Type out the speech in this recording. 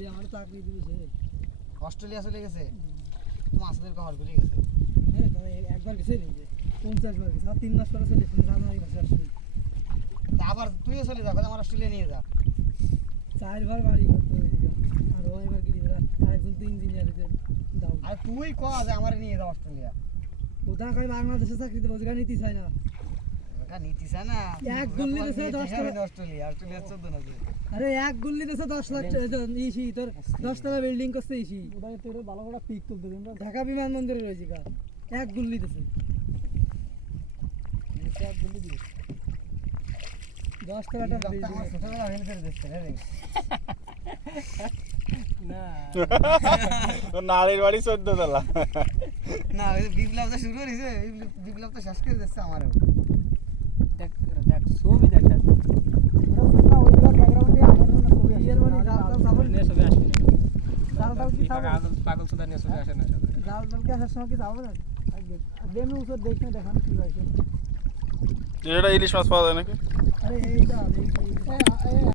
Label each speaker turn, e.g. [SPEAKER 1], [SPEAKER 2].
[SPEAKER 1] যে আমার চাকরি দিয়েছে।
[SPEAKER 2] অস্ট্রেলিয়া চলে গেছে? মাছদের ঘর ঘুরে গেছে?
[SPEAKER 1] হ্যাঁ একবার গেছে নিজে পঞ্চাশ বার গেছে আর তিন মাস পরে চলে এসেছে জানুয়ারি মাসে আসছে।
[SPEAKER 2] আবার তুইও চলে যা আমার অস্ট্রেলিয়া নিয়ে যা।
[SPEAKER 1] চারবার বাড়ি করতে আর ও এবার গেলি আরেকজন তো ইঞ্জিনিয়ার দাও।
[SPEAKER 2] আর তুই ক যে আমার নিয়ে যা অস্ট্রেলিয়া?
[SPEAKER 1] ওটা কই বাংলাদেশে চাকরি রোজগার নীতি চাই না।
[SPEAKER 2] ওটা নিতিস না?
[SPEAKER 1] এক গুল্লি দেশে দশ টাকা।
[SPEAKER 2] অস্ট্রেলিয়া অস্ট্রেলিয়া চোদ্দ না
[SPEAKER 1] আরে এক গুল্লি দেশে দশ লাখ ইসি তোর দশ টাকা বিল্ডিং করছে ইসি ওটা তোর ভালো করে পিক তুলতে দিন ঢাকা বিমানবন্দরে রয়েছে কার এক গুল্লি দেশে এক গুল্লি দিয়ে দশ টাকা টাকা
[SPEAKER 2] আমার ছোটবেলা হেল করে দিচ্ছে রে রে।
[SPEAKER 1] না।
[SPEAKER 3] নারীর বাড়ি চোদ্দ তলা
[SPEAKER 2] না বিপ্লব তো শুরু করেছে বিপ্লব- তো শেষ করে দিচ্ছে আমারও।
[SPEAKER 4] পাগল সুদা নিয়ে চলে আসে না সব
[SPEAKER 1] জাল জালকে আসার সময় কি যাবো না দেমে উত্তর দেখ না দেখানো কি হয়েছে
[SPEAKER 3] যেটা ইলিশ মাছ পাওয়া যায় নাকি
[SPEAKER 1] আরে এইটা এই- এই-